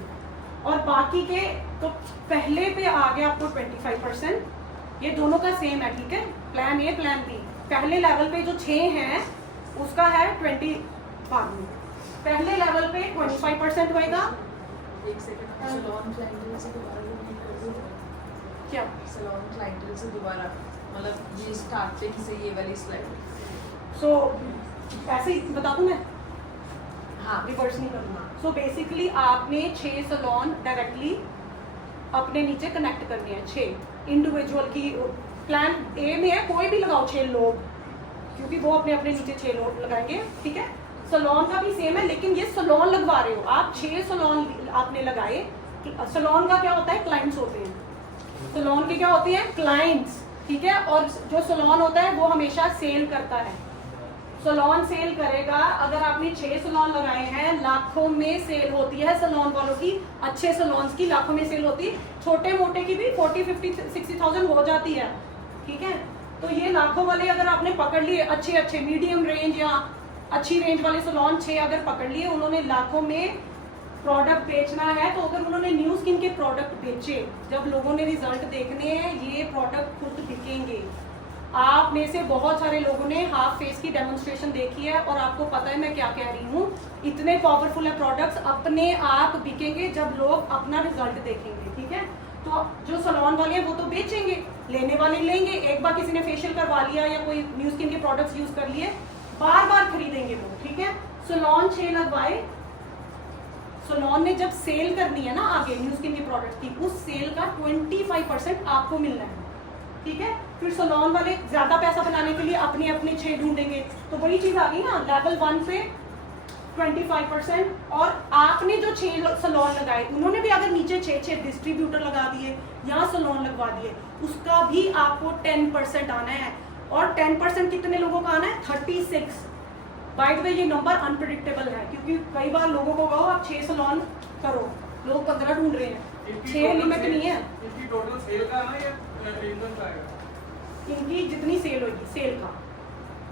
और बाकी के तो पहले पे आ गया आपको 25%। ये दोनों का सेम है, ठीक है, प्लान ए प्लान बी। पहले लेवल पे जो 6 हैं उसका है 20, पहले लेवल पे 25% होएगा। एक सेकंड, सलोन क्लाइंटल से दोबारा रिपीट कर दो क्या सलोन क्लाइंटल से दोबारा, मतलब ये स्टार्टिंग से ये वाली स्लाइड। सो ऐसे ही बता दूं मैं, हाँ रिवर्स नहीं करना। सो बेसिकली आपने 6 सलोन डायरेक्टली अपने नीचे कनेक्ट करने हैं, 6 इंडिविजुअल की। प्लान ए में है कोई भी लगाओ 6 लोग, क्योंकि वो अपने अपने नीचे 6 लोग लगाएंगे, ठीक है। सलोन का भी सेम है, लेकिन ये सलोन लगवा रहे हो आप, 6 सलोन आपने लगाए। सलोन का क्या होता है, क्लाइंट्स होते हैं, सलोन के क्या होते हैं, क्लाइंट्स, ठीक है। और जो सलोन होता है वो हमेशा सेल करता है, सलोन सेल करेगा। अगर आपने 6 सलोन लगाए हैं, लाखों में सेल होती है सलोन वालों की, अच्छे सलोन्स की लाखों में सेल होती है, छोटे मोटे की भी 40, 50, 60,000 हो जाती है, ठीक है। तो ये लाखों वाले अगर आपने पकड़ लिए, अच्छे अच्छे मीडियम रेंज या अच्छी रेंज वाले सलोन 6 अगर पकड़ लिए, उन्होंने लाखों में प्रोडक्ट बेचना है, तो अगर उन्होंने न्यू स्किन के प्रोडक्ट बेचे, जब लोगों ने रिजल्ट देखने हैं, ये प्रोडक्ट खुद बिकेंगे। आप में से बहुत सारे लोगों ने हाफ फेस की डेमोन्स्ट्रेशन देखी है और आपको पता है मैं क्या कह रही हूँ। इतने पावरफुल है प्रोडक्ट्स, अपने आप बिकेंगे जब लोग अपना रिजल्ट देखेंगे, ठीक है। तो जो सलोन वाले हैं वो तो बेचेंगे, लेने वाले लेंगे। एक बार किसी ने फेशियल करवा लिया या कोई न्यू स्किन के प्रोडक्ट्स यूज कर लिए, बार बार खरीदेंगे वो, ठीक है। सलोन 6 लगवाए, सलोन ने जब सेल करनी है ना आगे न्यू स्किन के प्रोडक्ट की, उस सेल का 25% आपको मिलना है, ठीक है। फिर सलोन वाले ज्यादा पैसा बनाने के लिए अपने अपने 6 ढूंढेंगे, तो वही चीज आ गई ना, लेवल 1 पे 25%। और आपने जो 6 सलोन लगाए, उन्होंने भी अगर नीचे 6 डिस्ट्रीब्यूटर लगा दिए या सलोन लगवा दिए, उसका भी आपको 10% आना है। और 10% कितने लोगों का आना है, 36। बाय द वे ये नंबर अनप्रिडिक्टेबल है, क्योंकि कई बार लोगों को कहो आप 6 सलोन करो, लोग 15 ढूंढ रहे हैं, 6 लिमिट नहीं है। इनकी टोटल सेल का ना या इनकम का आएगा? इनकी जितनी सेल होगी, सेल का,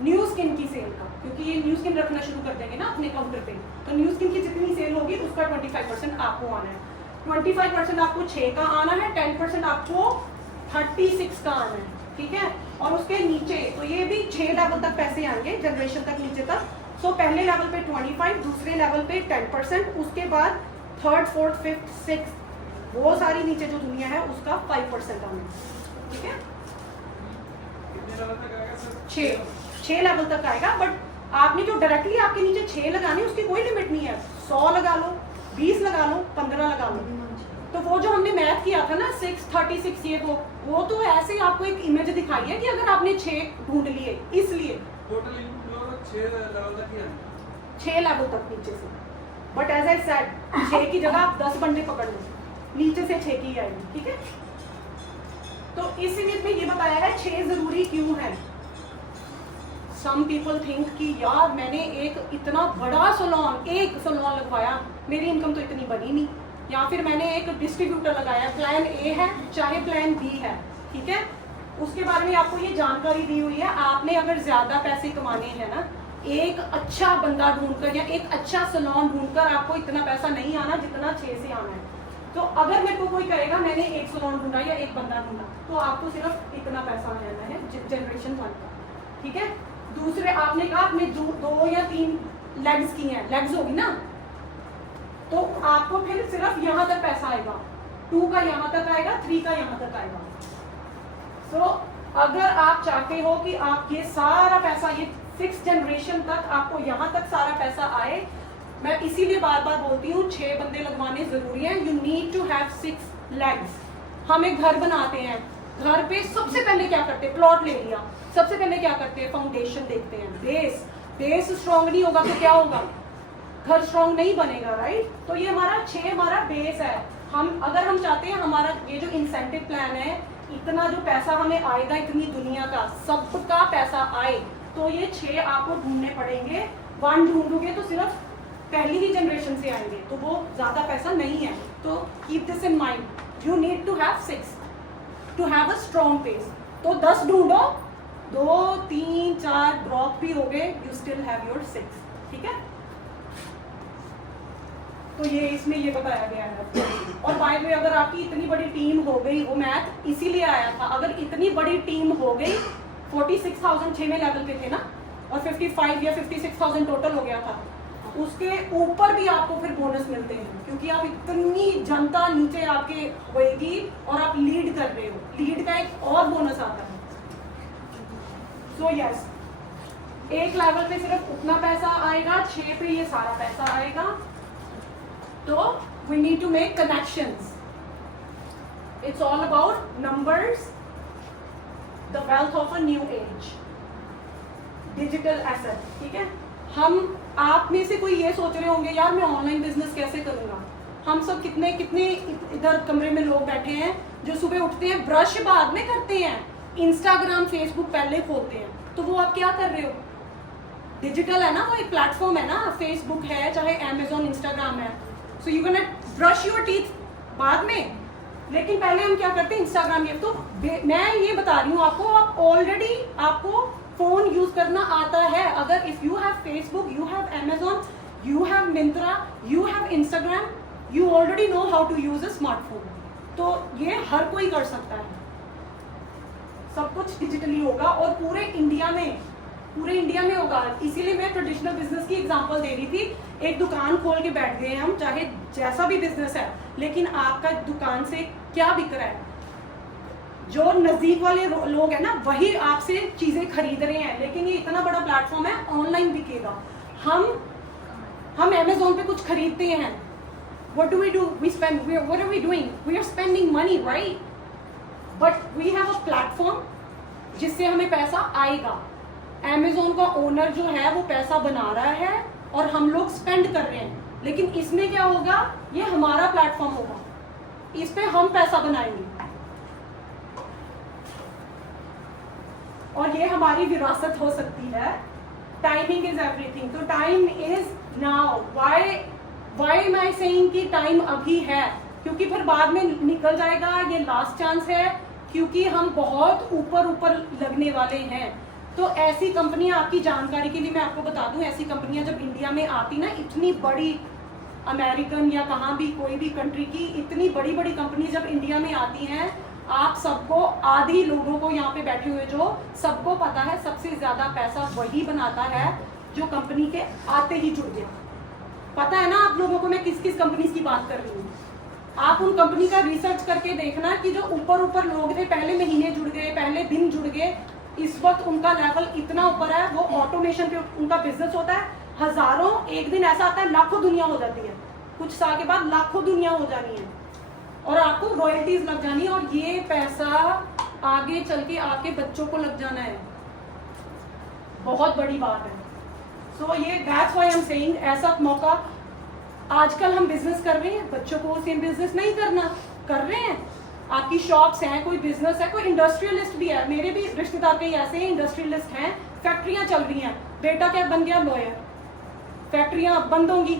न्यू स्किन की सेल का, क्योंकि ये न्यू स्किन रखना शुरू कर देंगे ना अपने काउंटर पे, तो न्यू स्किन की जितनी सेल होगी उसका 25% आपको आना है। 25% आपको 6 का आना है, 10% आपको 36 का आना है, ठीक है। और उसके नीचे तो ये भी 6 लेवल तक पैसे आएंगे, जनरेशन तक नीचे तक। सो पहले लेवल पे 25, दूसरे लेवल पे 10%, उसके बाद 3rd, 4th, 5th, 6th, वो सारी नीचे जो दुनिया है उसका 5% आना है, ठीक है। कितने लेवल तक आएगा सर? 6 लेवल तक आएगा। बट आपने जो डायरेक्टली आपके नीचे 6 लगाने, उसकी कोई लिमिट नहीं है। 100 लगा लो, 20 लगा लो, 15 लगा लो। तो वो जो हमने मैथ किया था ना 6, 36, ये वो तो ऐसे ही आपको एक इमेज दिखाई है कि अगर आपने 6 ढूंढ लिए, इसलिए टोटल इनकम 6 लेवल तक ही है, 6 लेवल तक नीचे से। बट एज आई सेड 6 की जगह आप 10 बंडे पकड़ लो, नीचे से 6 की आएगी, ठीक है। तो इस इमेज में ये बताया है 6 जरूरी क्यों है। सम पीपल थिंक कि यार मैंने एक इतना बड़ा सलोन, एक सलोन लगवाया, मेरी इनकम तो इतनी बनी नहीं, या फिर मैंने एक डिस्ट्रीब्यूटर लगाया, प्लान ए है चाहे प्लान बी है, ठीक है। उसके बारे में आपको ये जानकारी दी हुई है। आपने अगर ज्यादा पैसे कमाने हैं ना, एक अच्छा बंदा ढूंढकर या एक अच्छा सलोन ढूंढकर आपको इतना पैसा नहीं आना जितना 6 से आना है। तो अगर मेरे को कोई कहेगा मैंने एक सलोन ढूंढा या एक बंदा ढूंढा, तो आपको सिर्फ इतना पैसा लेना है जनरेशन 1 का, ठीक है। दूसरे आपने कहा आपने 2 या 3 लेग्स की हैं, लेग्स होगी ना, तो आपको फिर सिर्फ यहाँ तक पैसा आएगा, 2 का यहाँ तक आएगा, 3 का यहाँ तक आएगा। तो अगर आप चाहते हो कि आप ये सारा पैसा, ये 6 जनरेशन तक आपको यहाँ तक सारा पैसा आए, मैं इसीलिए बार बार बोलती हूँ 6 बंदे लगवाने जरूरी है। You need to have 6 legs. हम एक घर बनाते हैं, घर पे सबसे पहले क्या करते हैं, प्लॉट ले लिया, सबसे पहले क्या करते हैं, फाउंडेशन देखते हैं, बेस स्ट्रॉन्ग नहीं होगा तो क्या होगा, घर स्ट्रॉन्ग नहीं बनेगा, राइट। तो ये हमारा 6 हमारा बेस है। अगर हम चाहते हैं हमारा ये जो इंसेंटिव प्लान है, इतना जो पैसा हमें आएगा, इतनी दुनिया का सबका पैसा आए, तो ये 6 आपको ढूंढने पड़ेंगे। 1 ढूंढोगे तो सिर्फ पहली ही जनरेशन से आएंगे तो वो ज़्यादा पैसा नहीं है। तो keep this in mind, you need to have 6 to have a strong pace. तो 10 ढूंढो, 2 3 4 ड्रॉप भी हो गए, यू स्टिल हैव योर 6। ठीक है, तो ये इसमें ये बताया गया है। और बाय द वे अगर आपकी इतनी बड़ी टीम हो गई, वो मैथ इसीलिए आया था, अगर इतनी बड़ी टीम हो गई, 46,000 6वें लेवल पे थे ना, और 55 या 56,000 टोटल हो गया था, उसके ऊपर भी आपको फिर बोनस मिलते हैं, क्योंकि आप इतनी जनता नीचे आपके होएगी और आप लीड कर रहे हो। लीड का एक और बोनस आता है। सो यस, एक लेवल पे सिर्फ उतना पैसा आएगा, 6 पे ये सारा पैसा आएगा। तो we need to make connections. It's all about numbers, the wealth of a new age, digital asset. ठीक है, हम आप में से कोई ये सोच रहे होंगे यार मैं ऑनलाइन बिजनेस कैसे करूंगा। हम सब कितने कितने इधर कमरे में लोग बैठे हैं जो सुबह उठते हैं, ब्रश बाद में करते हैं, इंस्टाग्राम फेसबुक पहले खोलते हैं। तो वो आप क्या कर रहे हो? डिजिटल है ना, वो एक प्लेटफॉर्म है ना, फेसबुक है, चाहे अमेजोन, इंस्टाग्राम है। So you can brush your teeth बाद में, लेकिन पहले हम क्या करते हैं, इंस्टाग्राम। ये तो मैं ये बता रही हूँ आपको, आप ऑलरेडी आपको फोन यूज करना आता है। अगर if you have Facebook, you have Amazon, you have Myntra, you have Instagram, you already know how to use a smartphone. तो ये हर कोई कर सकता है, सब कुछ डिजिटली होगा और पूरे इंडिया में होगा। इसीलिए मैं ट्रेडिशनल बिजनेस की एग्जांपल दे रही थी। एक दुकान खोल के बैठ गए हम, चाहे जैसा भी बिजनेस है, लेकिन आपका दुकान से क्या बिक रहा है? जो नजदीक वाले लोग हैं ना, वही आपसे चीजें खरीद रहे हैं। लेकिन ये इतना बड़ा प्लेटफॉर्म है, ऑनलाइन बिकेगा। हम अमेजोन पे कुछ खरीदते हैं, what do we do? What are we doing? We are spending money, right? But we have a platform जिससे हमें पैसा आएगा। अमेजोन का ओनर जो है वो पैसा बना रहा है और हम लोग स्पेंड कर रहे हैं। लेकिन इसमें क्या होगा, ये हमारा प्लेटफॉर्म होगा, इस पे हम पैसा बनाएंगे और ये हमारी विरासत हो सकती है। Timing is everything. तो time is now. Why am I saying कि टाइम अभी है? क्योंकि फिर बाद में निकल जाएगा, ये लास्ट चांस है, क्योंकि हम बहुत ऊपर लगने वाले हैं। तो ऐसी कंपनियां, आपकी जानकारी के लिए मैं आपको बता दूं, ऐसी कंपनियां जब इंडिया में आती ना, इतनी बड़ी अमेरिकन या कहाँ भी कोई भी कंट्री की इतनी बड़ी कंपनी जब इंडिया में आती हैं, आप सबको, आधी लोगों को यहाँ पे बैठे हुए जो सबको पता है, सबसे ज्यादा पैसा वही बनाता है जो कंपनी के आते ही जुड़ गया। पता है ना आप लोगों को मैं किस किस कंपनी की बात कर रही हूँ। आप उन कंपनी का रिसर्च करके देखना कि जो ऊपर लोग थे, पहले महीने जुड़ गए, पहले दिन जुड़ गए, इस वक्त उनका लेवल इतना ऊपर है, वो ऑटोमेशन पे उनका बिजनेस होता है। हजारों, एक दिन ऐसा आता है लाखों दुनिया हो जाती है, कुछ साल के बाद लाखों दुनिया हो जानी है और आपको रॉयल्टीज लग जानी है, और ये पैसा आगे चल के आपके बच्चों को लग जाना है। बहुत बड़ी बात है। सो ये that's why I am saying, ऐसा मौका आजकल हम बिजनेस कर रहे हैं, बच्चों को सेम बिजनेस नहीं करना, कर रहे हैं। आपकी शॉप्स हैं, कोई बिजनेस है, कोई इंडस्ट्रियलिस्ट भी है, मेरे भी रिश्तेदार कई ऐसे हैं इंडस्ट्रियलिस्ट हैं, फैक्ट्रियां चल रही हैं, बेटा क्या बन गया, लॉयर, फैक्ट्रियां बंद होंगी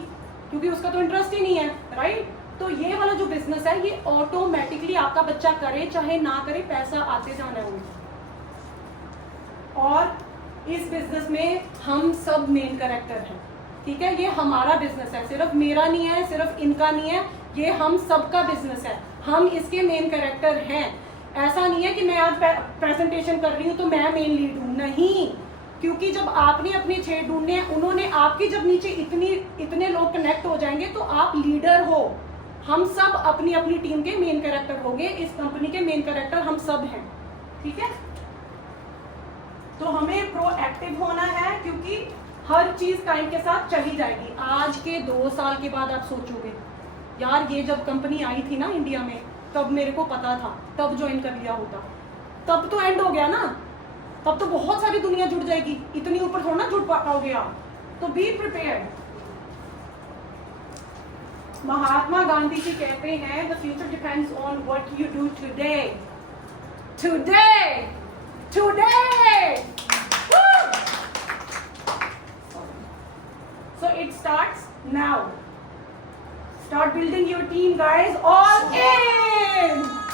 क्योंकि उसका तो इंटरेस्ट ही नहीं है, राइट? तो ये वाला जो बिजनेस है, ये ऑटोमेटिकली आपका बच्चा करे चाहे ना करे, पैसा आते जाना है उनको। और इस बिजनेस में हम सब मेन कैरेक्टर हैं, ठीक है? ये हमारा बिजनेस है, सिर्फ मेरा नहीं है, सिर्फ इनका नहीं है, ये हम सबका बिजनेस है, हम इसके मेन कैरेक्टर हैं। ऐसा नहीं है कि मैं आज प्रेजेंटेशन कर रही हूँ तो मैं मेन लीड हूँ, नहीं। क्योंकि जब आपने अपने 6 ढूंढने हैं, उन्होंने आपकी जब नीचे इतने लोग कनेक्ट हो जाएंगे तो आप लीडर हो। हम सब अपनी अपनी टीम के मेन कैरेक्टर होंगे, इस कंपनी के मेन कैरेक्टर हम सब हैं, ठीक है? तो हमें प्रोएक्टिव होना है, क्योंकि हर चीज टाइम के साथ चली जाएगी। आज के 2 साल के बाद आप सोचोगे यार ये जब कंपनी आई थी ना इंडिया में, तब मेरे को पता था, तब ज्वाइन कर लिया होता। तब तो एंड हो गया ना, तब तो बहुत सारी दुनिया जुड़ जाएगी, इतनी ऊपर थोड़ा ना जुड़ पाओगे आप। तो बी प्रिपेयर्ड। महात्मा गांधी जी कहते हैं the future depends on what you do today. Today today so it starts Now, start building your team, guys. All in!